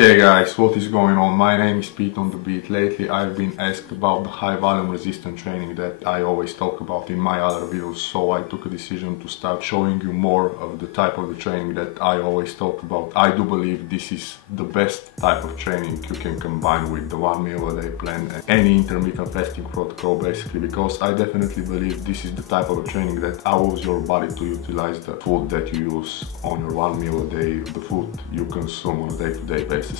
Hey guys, what is going on? My name is Peteonthebeat. Lately I've been asked about the high volume resistance training that I always talk about in my other videos, so I took a decision to start showing you more of the type of the training that I always talk about. I do believe this is the best type of training you can combine with the 1 meal a day plan and any intermittent fasting protocol basically, because I definitely believe this is the type of training that allows your body to utilize the food that you use on your 1 meal a day, the food you consume on a day-to-day basis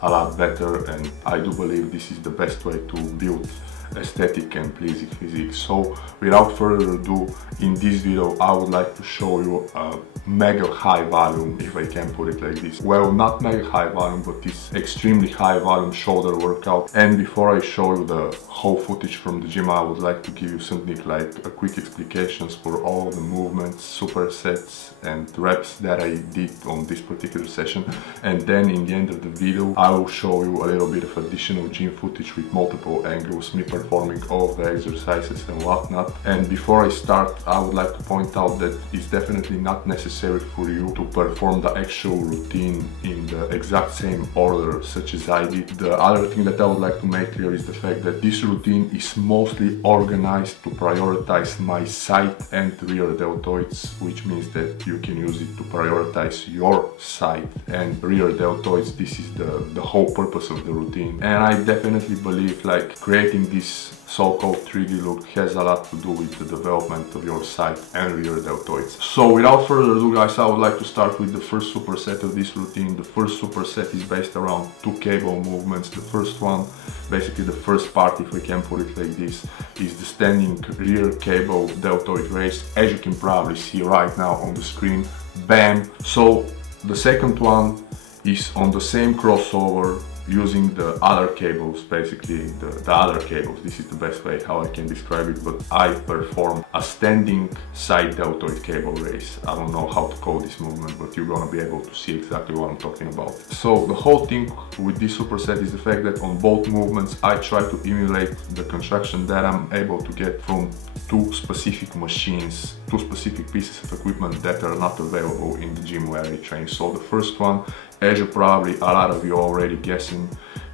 a lot better, and I do believe this is the best way to build aesthetic and pleasing physique. So without further ado, in this video I would like to show you a mega high volume, if I can put it like this. Well, not mega high volume, but this extremely high volume shoulder workout. And before I show you the whole footage from the gym, I would like to give you something like a quick explications for all the movements, supersets and reps that I did on this particular session. And then in the end of the video I will show you a little bit of additional gym footage with multiple angles, me performing all of the exercises and whatnot. And before I start, I would like to point out that it's definitely not necessary for you to perform the actual routine in the exact same order such as I did. The other thing that I would like to make clear is the fact that this routine is mostly organized to prioritize my side and rear deltoids, which means that you can use it to prioritize your side and rear deltoids. This is the whole purpose of the routine, and I definitely believe like creating this so-called 3D look has a lot to do with the development of your side and rear deltoids. So without further ado guys, I would like to start with the first superset of this routine. The first superset is based around 2 cable movements. The first one, basically the first part, if we can put it like this, is the standing rear cable deltoid raise, as you can probably see right now on the screen. Bam! So the second one is on the same crossover, using the other cables, basically the other cables. This is the best way how I can describe it, but I perform a standing side deltoid cable raise. I don't know how to call this movement, but you're gonna be able to see exactly what I'm talking about. So the whole thing with this superset is the fact that on both movements I try to emulate the contraction that I'm able to get from 2 specific machines, 2 specific pieces of equipment that are not available in the gym where I train. So the first one, as you probably a lot of you already guessing,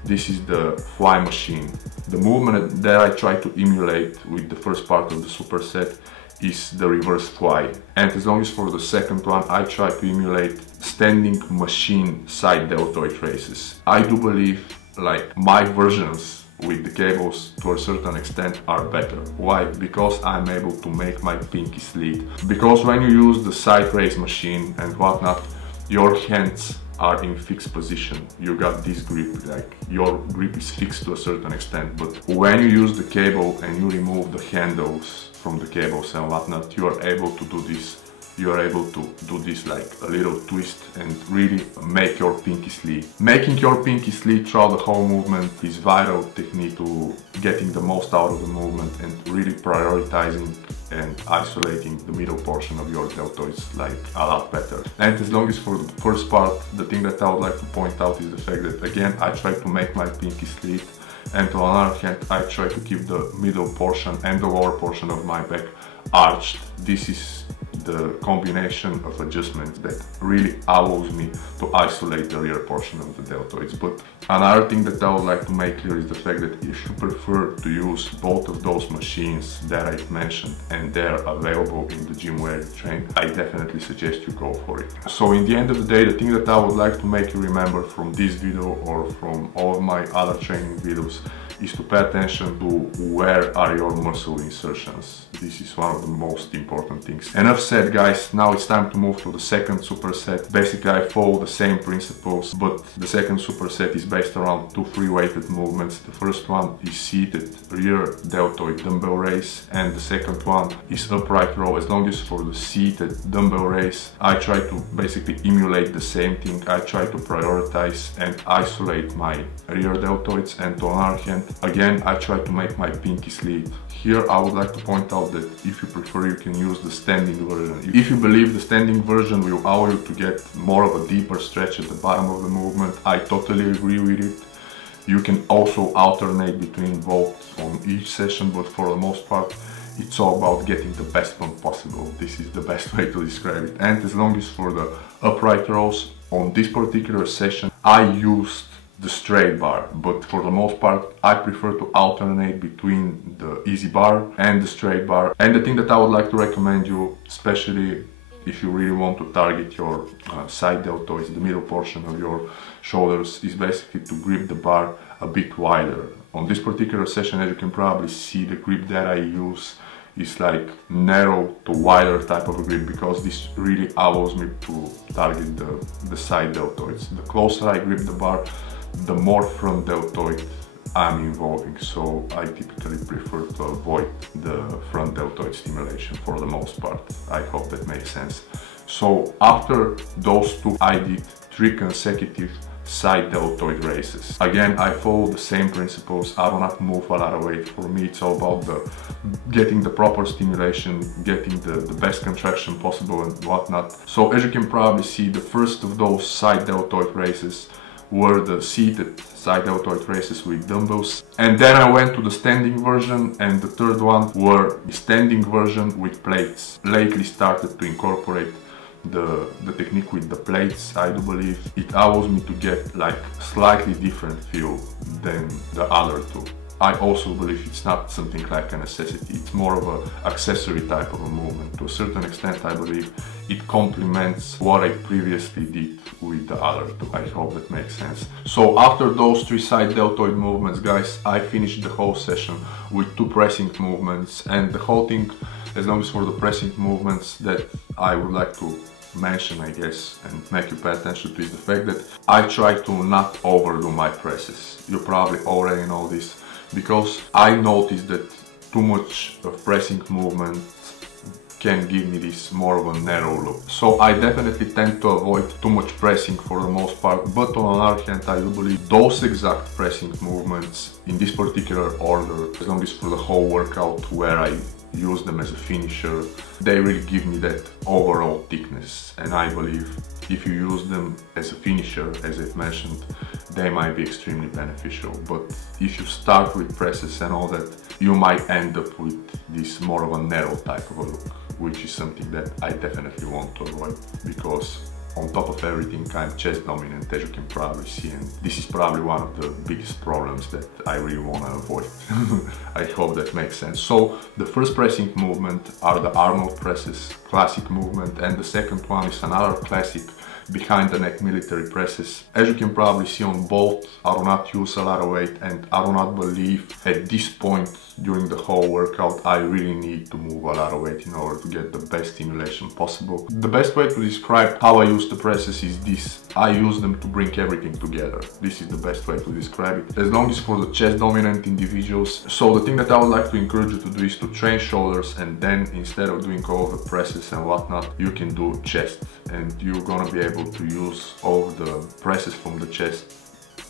this is the fly machine. The movement that I try to emulate with the first part of the superset is the reverse fly. And as long as for the second one, I try to emulate standing machine side deltoid raises. I do believe like my versions with the cables to a certain extent are better. Why? Because I'm able to make my pinkies lead. Because when you use the side raise machine and whatnot, your hands are in fixed position. You got this grip, like your grip is fixed to a certain extent. But when you use the cable and you remove the handles from the cables and whatnot, you are able to do this. You are able to do this like a little twist and really make your pinkies lead. Making your pinkies lead throughout the whole movement is vital technique to getting the most out of the movement and really prioritizing and isolating the middle portion of your deltoids like a lot better. And as long as for the first part, the thing that I would like to point out is the fact that again I try to make my pinkies lead, and on the other hand I try to keep the middle portion and the lower portion of my back arched. This is the combination of adjustments that really allows me to isolate the rear portion of the deltoids. But another thing that I would like to make clear is the fact that if you prefer to use both of those machines that I've mentioned and they're available in the gym where you train, I definitely suggest you go for it. So in the end of the day, the thing that I would like to make you remember from this video or from all of my other training videos is to pay attention to where are your muscle insertions. This is one of the most important things. Enough said guys, now it's time to move to the second superset. Basically I follow the same principles, but the second superset is based around 2 free weighted movements. The first one is seated rear deltoid dumbbell raise, and the second one is upright row. As long as for the seated dumbbell raise, I try to basically emulate the same thing. I try to prioritize and isolate my rear deltoids, and to another hand, again, I try to make my pinkies lead. Here I would like to point out that if you prefer, you can use the standing version. If you believe the standing version will allow you to get more of a deeper stretch at the bottom of the movement, I totally agree with it. You can also alternate between both on each session, but for the most part, it's all about getting the best one possible. This is the best way to describe it. And as long as for the upright rows, on this particular session, I used the straight bar, but for the most part I prefer to alternate between the easy bar and the straight bar. And the thing that I would like to recommend you, especially if you really want to target your side deltoids, the middle portion of your shoulders, is basically to grip the bar a bit wider. On this particular session, as you can probably see, the grip that I use is like narrow to wider type of a grip, because this really allows me to target the side deltoids. The closer I grip the bar, the more front deltoid I'm involving, so I typically prefer to avoid the front deltoid stimulation for the most part. I hope that makes sense. So after those two, I did 3 consecutive side deltoid races. Again, I follow the same principles. I do not move a lot of weight. For me, it's all about getting the proper stimulation, getting the best contraction possible and whatnot. So as you can probably see, the first of those side deltoid races were the seated side deltoid races with dumbbells, and then I went to the standing version, and the third one were the standing version with plates. Lately started to incorporate the technique with the plates. I do believe it allows me to get like slightly different feel than the other two. I also believe it's not something like a necessity, it's more of an accessory type of a movement. To a certain extent, I believe it complements what I previously did with the other two. I hope that makes sense. So after those 3 side deltoid movements, guys, I finished the whole session with 2 pressing movements, and the whole thing, as long as for the pressing movements, that I would like to mention, I guess, and make you pay attention to, is the fact that I try to not overdo my presses. You probably already know this, because I noticed that too much of pressing movement can give me this more of a narrow look. So I definitely tend to avoid too much pressing for the most part, but on the other hand, I do believe those exact pressing movements in this particular order, as long as for the whole workout where I use them as a finisher, they really give me that overall thickness, and I believe if you use them as a finisher, as I've mentioned, they might be extremely beneficial. But if you start with presses and all that, you might end up with this more of a narrow type of a look, which is something that I definitely want to avoid, because on top of everything, I'm chest dominant, as you can probably see, and this is probably one of the biggest problems that I really want to avoid. I hope that makes sense. So the first pressing movement are the Arnold presses, classic movement, and the second one is another classic behind the neck military presses. As you can probably see on both, I do not use a lot of weight, and I do not believe at this point during the whole workout I really need to move a lot of weight in order to get the best stimulation possible. The best way to describe how I use the presses is this: I use them to bring everything together. This is the best way to describe it, as long as for the chest dominant individuals. So the thing that I would like to encourage you to do is to train shoulders, and then instead of doing all the presses and whatnot, you can do chest, and you're gonna be able to use all the presses from the chest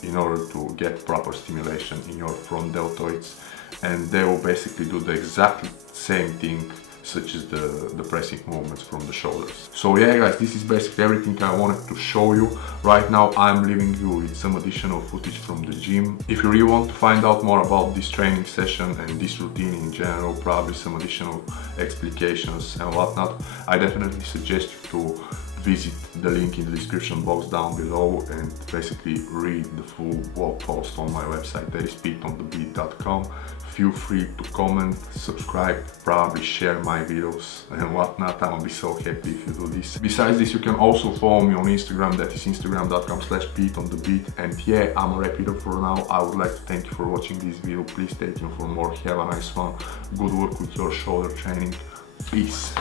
in order to get proper stimulation in your front deltoids, and they will basically do the exact same thing such as the pressing movements from the shoulders. So yeah guys, this is basically everything I wanted to show you. Right now I'm leaving you with some additional footage from the gym. If you really want to find out more about this training session and this routine in general, probably some additional explications and whatnot, I definitely suggest you to visit the link in the description box down below and basically read the full blog post on my website, that is peteonthebeat.com. Feel free to comment, subscribe, probably share my videos and whatnot. I'll be so happy if you do this. Besides this, you can also follow me on Instagram, that is instagram.com/peteonthebeat. And yeah, I'm gonna wrap it up for now. I would like to thank you for watching this video. Please stay tuned for more. Have a nice one. Good work with your shoulder training. Peace.